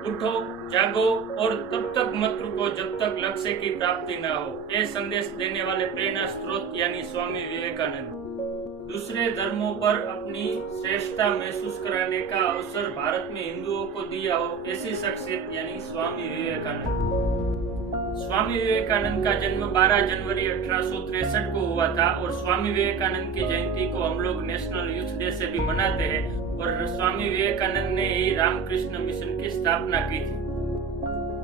उठो, जागो और तब तक मत रुको जब तक लक्ष्य की प्राप्ति न हो। ये संदेश देने वाले प्रेरणा स्रोत यानी स्वामी विवेकानंद। दूसरे धर्मों पर अपनी श्रेष्ठता महसूस कराने का अवसर भारत में हिंदुओं को दिया हो, ऐसी शख्सियत यानी स्वामी विवेकानंद। स्वामी विवेकानंद का जन्म 12 जनवरी 1863 को हुआ था और स्वामी विवेकानंद की जयंती को हम लोग नेशनल यूथ डे से भी मनाते हैं। और स्वामी विवेकानंद ने ही रामकृष्ण मिशन की स्थापना की थी।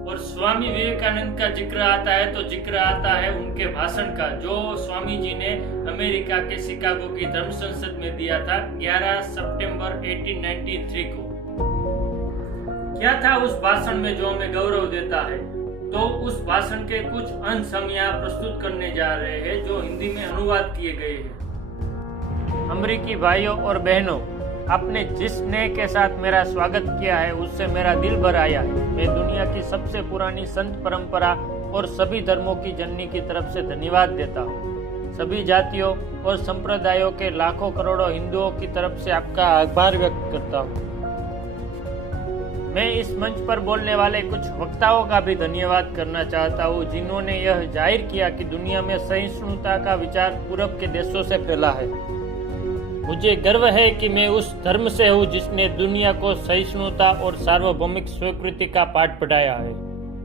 और स्वामी विवेकानंद का जिक्र आता है तो जिक्र आता है उनके भाषण का, जो स्वामी जी ने अमेरिका के शिकागो की धर्म संसद में दिया था 11 सितंबर 1893 को। क्या था उस भाषण में जो हमें गौरव देता है? तो उस भाषण के कुछ अंश हम यहाँ प्रस्तुत करने जा रहे हैं जो हिंदी में अनुवाद किए गए हैं। अमेरिकी भाइयों और बहनों, आपने जिस स्नेह के साथ मेरा स्वागत किया है उससे मेरा दिल भर आया है। मैं दुनिया की सबसे पुरानी संत परंपरा और सभी धर्मों की जननी की तरफ से धन्यवाद देता हूँ। सभी जातियों और संप्रदायों के लाखों करोड़ों हिंदुओं की तरफ से आपका आभार व्यक्त करता हूँ। मैं इस मंच पर बोलने वाले कुछ वक्ताओं का भी धन्यवाद करना चाहता हूँ जिन्होंने यह जाहिर किया कि दुनिया में सहिष्णुता का विचार पूरब के देशों से फैला है। मुझे गर्व है कि मैं उस धर्म से हूँ जिसने दुनिया को सहिष्णुता और सार्वभौमिक स्वीकृति का पाठ पढ़ाया है।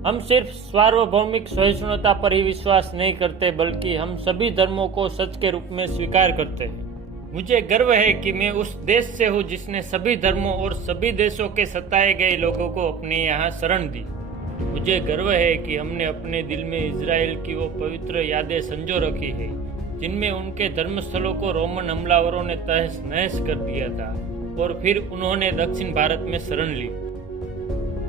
हम सिर्फ सार्वभौमिक सहिष्णुता पर ही विश्वास नहीं करते बल्कि हम सभी धर्मों को सच के रूप में स्वीकार करते हैं। मुझे गर्व है कि मैं उस देश से हूँ जिसने सभी धर्मों और सभी देशों के सताए गए लोगों को अपने यहाँ शरण दी। मुझे गर्व है कि हमने अपने दिल में इजराइल की वो पवित्र यादें संजो रखी है जिनमें उनके धर्मस्थलों को रोमन हमलावरों ने तहस नहस कर दिया था और फिर उन्होंने दक्षिण भारत में शरण ली।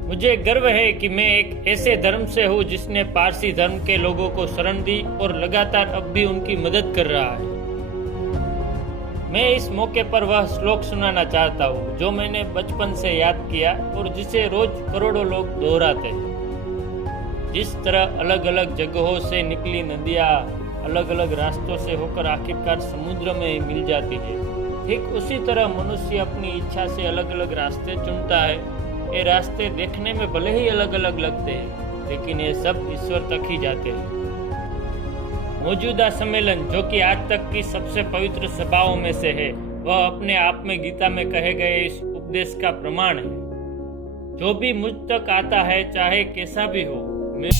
मुझे गर्व है कि मैं एक ऐसे धर्म से हूँ जिसने पारसी धर्म के लोगों को शरण दी और लगातार अब भी उनकी मदद कर रहा है। मैं इस मौके पर वह श्लोक सुनाना चाहता हूँ जो मैंने बचपन से याद किया और जिसे रोज करोड़ों लोग दोहराते हैं। जिस तरह अलग अलग जगहों से निकली नदियाँ अलग अलग रास्तों से होकर आखिरकार समुद्र में मिल जाती है, ठीक उसी तरह मनुष्य अपनी इच्छा से अलग अलग रास्ते चुनता है। ये रास्ते देखने में भले ही अलग अलग लगते हैं लेकिन ये सब ईश्वर तक ही जाते हैं। मौजूदा सम्मेलन जो कि आज तक की सबसे पवित्र सभाओं में से है, वह अपने आप में गीता में कहे गए इस उपदेश का प्रमाण है। जो भी मुझ तक आता है चाहे कैसा भी हो, मैं